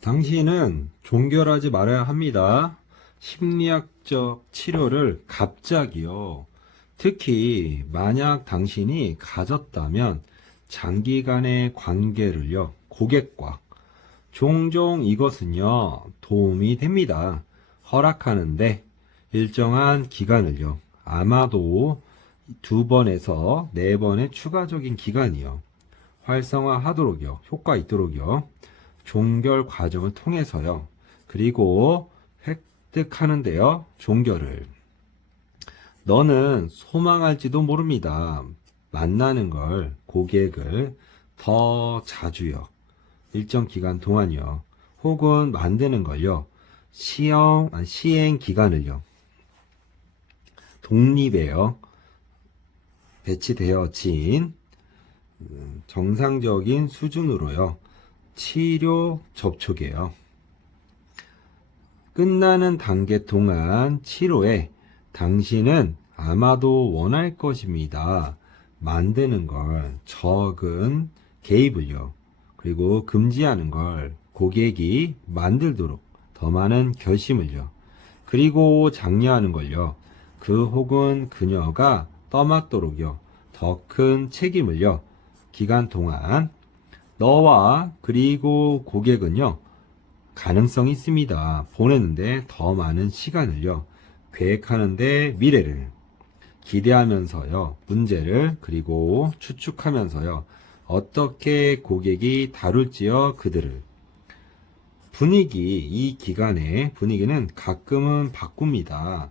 당신은 종결하지 말아야 합니다. 심리학적 치료를 갑자기요. 특히 만약 당신이 가졌다면 장기간의 관계를요. 고객과 종종 이것은요. 도움이 됩니다. 허락하는데 일정한 기간을요. 아마도 두 번에서 네 번의 추가적인 기간이요. 활성화하도록요. 효과 있도록요. 종결 과정을 통해서요. 그리고 획득하는데요. 종결을. 너는 소망할지도 모릅니다. 만나는 걸, 고객을 더 자주요. 일정 기간 동안요. 혹은 만드는 걸요. 시형, 아, 시행 기간을요. 독립에요. 배치되어진 음, 정상적인 수준으로요. 치료 접촉이에요. 끝나는 단계 동안 치료에 당신은 아마도 원할 것입니다. 만드는 걸 적은 개입을요. 그리고 금지하는 걸 고객이 만들도록 더 많은 결심을요. 그리고 장려하는 걸요. 그 혹은 그녀가 떠맡도록요. 더 큰 책임을요. 기간 동안 너와 그리고 고객은요. 가능성이 있습니다. 보내는데 더 많은 시간을요. 계획하는데 미래를 기대하면서요. 문제를 그리고 추측하면서요. 어떻게 고객이 다룰지요. 그들을 분위기 이 기간의 분위기는 가끔은 바꿉니다.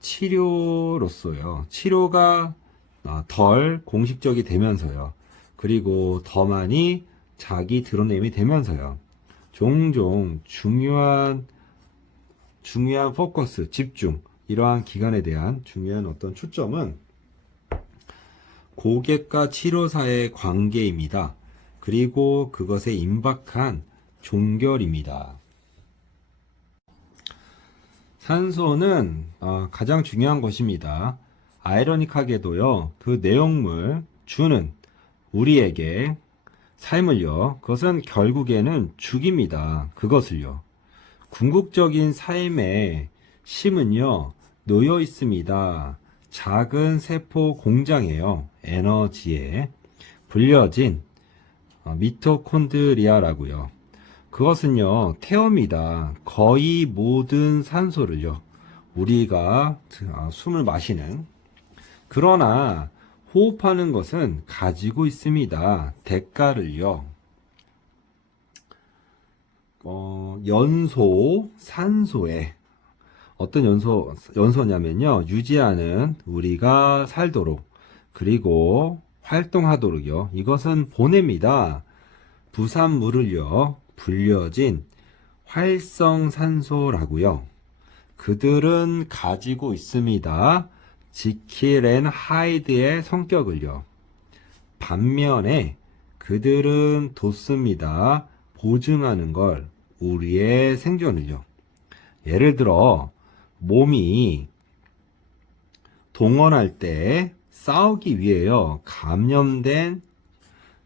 치료로서요. 치료가 어, 덜 공식적이 되면서요. 그리고 더 많이 자기 드러냄이 되면서요. 종종 중요한 중요한 포커스, 집중 이러한 기간에 대한 중요한 어떤 초점은 고객과 치료사의 관계입니다. 그리고 그것에 임박한 종결입니다. 산소는 어, 가장 중요한 것입니다. 아이러닉하게도요, 그 내용물 주는 우리에게 삶을요, 그것은 결국에는 죽입니다. 그것을요. 궁극적인 삶의 심은요, 놓여 있습니다. 작은 세포 공장이에요. 에너지에 불려진 어, 미토콘드리아라고요. 그것은요, 태웁니다. 거의 모든 산소를요, 우리가 아, 숨을 마시는. 그러나, 호흡하는 것은 가지고 있습니다. 대가를요. 어, 연소, 산소에, 어떤 연소, 연소냐면요, 유지하는 우리가 살도록, 그리고 활동하도록요. 이것은 보냅니다. 부산물을요, 불려진 활성산소라고요. 그들은 가지고 있습니다. 지킬 앤 하이드의 성격을요. 반면에 그들은 돋습니다. 보증하는 걸 우리의 생존을요. 예를 들어 몸이 동원할 때 싸우기 위해요. 감염된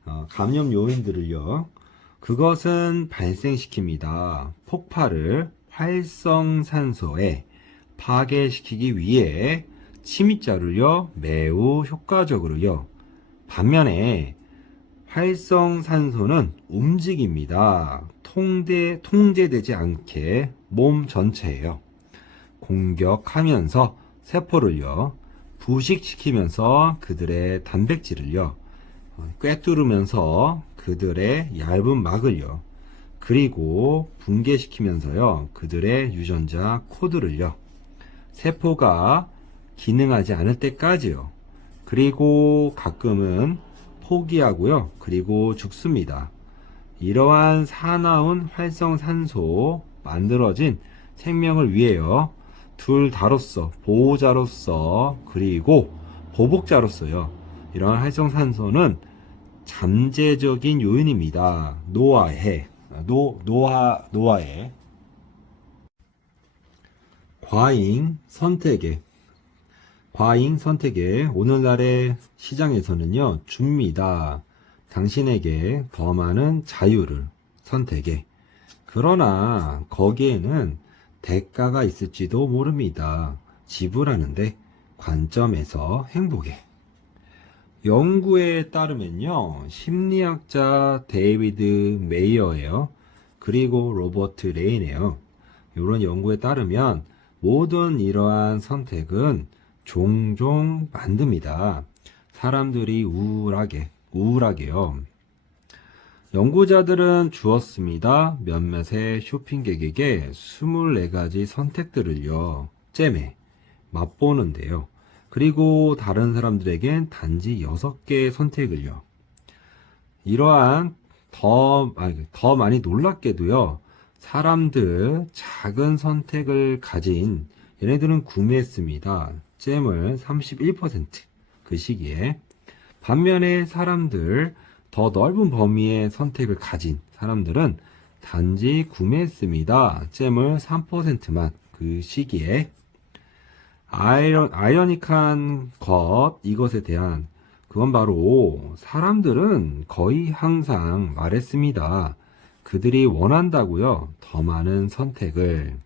어, 감염 요인들을요. 그것은 발생시킵니다. 폭발을 활성산소에 파괴시키기 위해 침입자를요, 매우 효과적으로요. 반면에 활성산소는 움직입니다. 통제, 통제되지 않게 몸 전체에요. 공격하면서 세포를요, 부식시키면서 그들의 단백질을요, 어, 꿰뚫으면서 그들의 얇은 막을요. 그리고 붕괴시키면서요. 그들의 유전자 코드를요. 세포가 기능하지 않을 때까지요. 그리고 가끔은 포기하고요. 그리고 죽습니다. 이러한 사나운 활성산소 만들어진 생명을 위해요. 둘 다로서 보호자로서 그리고 보복자로서요. 이러한 활성산소는 잠재적인 요인입니다. 노화해, 노, 노화, 노화에. 과잉 선택에. 과잉 선택에 오늘날의 시장에서는요, 줍니다. 당신에게 더 많은 자유를 선택에. 그러나 거기에는 대가가 있을지도 모릅니다. 지불하는데 관점에서 행복에. 연구에 따르면요, 심리학자 데이비드 메이어예요. 그리고 로버트 레인이에요. 이런 연구에 따르면 모든 이러한 선택은 종종 만듭니다. 사람들이 우울하게, 우울하게요. 연구자들은 주었습니다. 몇몇의 쇼핑객에게 24가지 선택들을요, 잼에 맛보는데요. 그리고 다른 사람들에겐 단지 6개의 선택을요. 이러한 더, 아니, 더 많이 놀랍게도요, 사람들 작은 선택을 가진 얘네들은 구매했습니다. 잼을 31%그 시기에. 반면에 사람들, 더 넓은 범위의 선택을 가진 사람들은 단지 구매했습니다. 잼을 3%만 그 시기에. 아이러, 아이러닉한 것, 이것에 대한 그건 바로 사람들은 거의 항상 말했습니다. 그들이 원한다고요. 더 많은 선택을.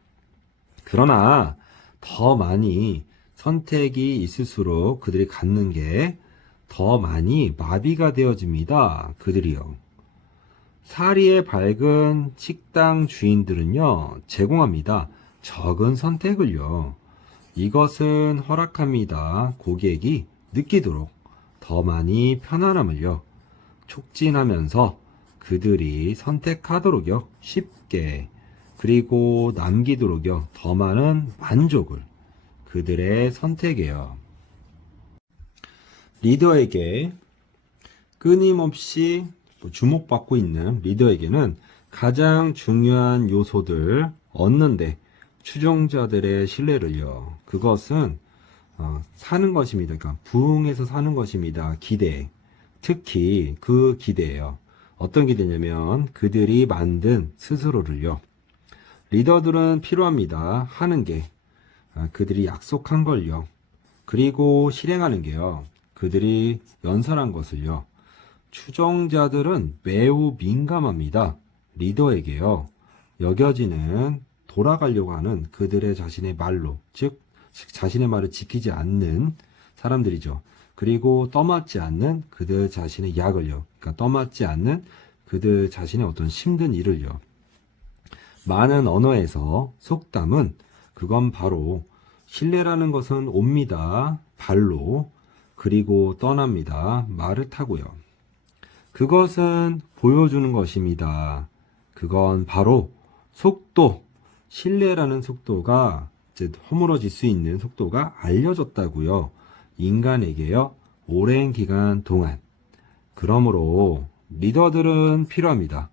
그러나 더 많이 선택이 있을수록 그들이 갖는 게 더 많이 마비가 되어집니다. 그들이요. 사리에 밝은 식당 주인들은요, 제공합니다. 적은 선택을요. 이것은 허락합니다. 고객이 느끼도록 더 많이 편안함을요. 촉진하면서 그들이 선택하도록요. 쉽게 그리고 남기도록요. 더 많은 만족을 그들의 선택이에요. 리더에게 끊임없이 주목받고 있는 리더에게는 가장 중요한 요소들 얻는데 추종자들의 신뢰를요. 그것은 어, 사는 것입니다. 그러니까 부흥해서 사는 것입니다. 기대. 특히 그 기대예요. 어떤 기대냐면 그들이 만든 스스로를요. 리더들은 필요합니다. 하는 게 아, 그들이 약속한 걸요. 그리고 실행하는 게요. 그들이 연설한 것을요. 추종자들은 매우 민감합니다. 리더에게요. 여겨지는 돌아가려고 하는 그들의 자신의 말로, 즉, 자신의 말을 지키지 않는 사람들이죠. 그리고 떠맡지 않는 그들 자신의 약을요. 그러니까 떠맡지 않는 그들 자신의 어떤 힘든 일을요. 많은 언어에서 속담은 그건 바로 신뢰라는 것은 옵니다. 발로 그리고 떠납니다. 말을 타고요. 그것은 보여주는 것입니다. 그건 바로 속도, 신뢰라는 속도가 이제 허물어질 수 있는 속도가 알려졌다고요. 인간에게요. 오랜 기간 동안. 그러므로 리더들은 필요합니다.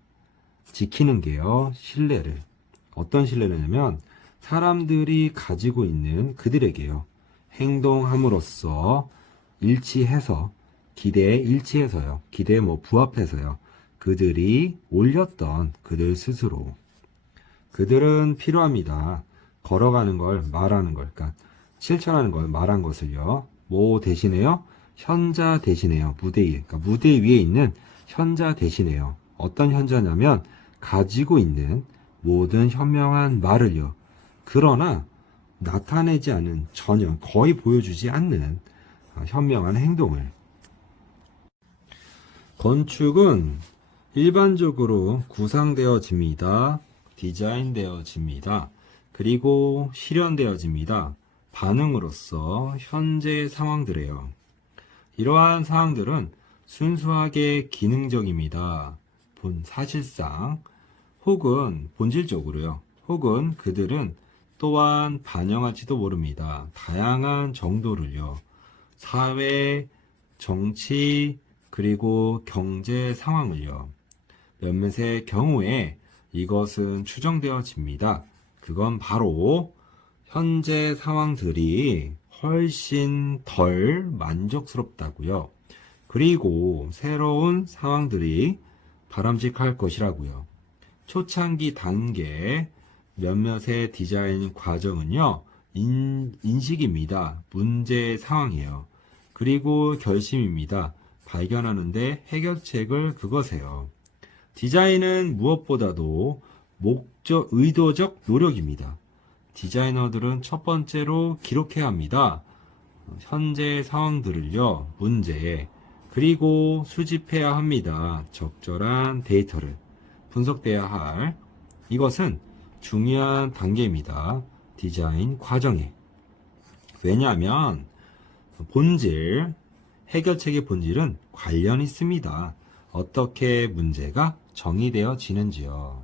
지키는 게요. 신뢰를. 어떤 신뢰냐면 사람들이 가지고 있는 그들에게요. 행동함으로써 일치해서 기대에 일치해서요. 기대에 뭐 부합해서요. 그들이 올렸던 그들 스스로 그들은 필요합니다. 걸어가는 걸 말하는 걸, 그러니까 실천하는 걸 말한 것을요. 뭐 대신에요? 현자 대신에요. 무대 위에. 그러니까 무대 위에 있는 현자 대신에요. 어떤 현자냐면 가지고 있는 모든 현명한 말을요. 그러나 나타내지 않은 전혀 거의 보여주지 않는 현명한 행동을 건축은 일반적으로 구상되어집니다. 디자인되어집니다. 그리고 실현되어집니다. 반응으로서 현재 상황들이에요. 이러한 상황들은 순수하게 기능적입니다. 본 사실상 혹은 본질적으로요. 혹은 그들은 또한 반영할지도 모릅니다. 다양한 정도를요. 사회, 정치, 그리고 경제 상황을요. 몇몇의 경우에 이것은 추정되어집니다. 그건 바로 현재 상황들이 훨씬 덜 만족스럽다고요. 그리고 새로운 상황들이 바람직할 것이라고요. 초창기 단계 몇몇의 디자인 과정은요, 인, 인식입니다. 문제 상황이에요. 그리고 결심입니다. 발견하는데 해결책을 그것에요. 디자인은 무엇보다도 목적, 의도적 노력입니다. 디자이너들은 첫 번째로 기록해야 합니다. 현재 상황들을요, 문제에, 그리고 수집해야 합니다. 적절한 데이터를 분석돼야 할 이것은 중요한 단계입니다. 디자인 과정에. 왜냐하면 본질, 해결책의 본질은 관련이 있습니다. 어떻게 문제가 정의되어지는지요.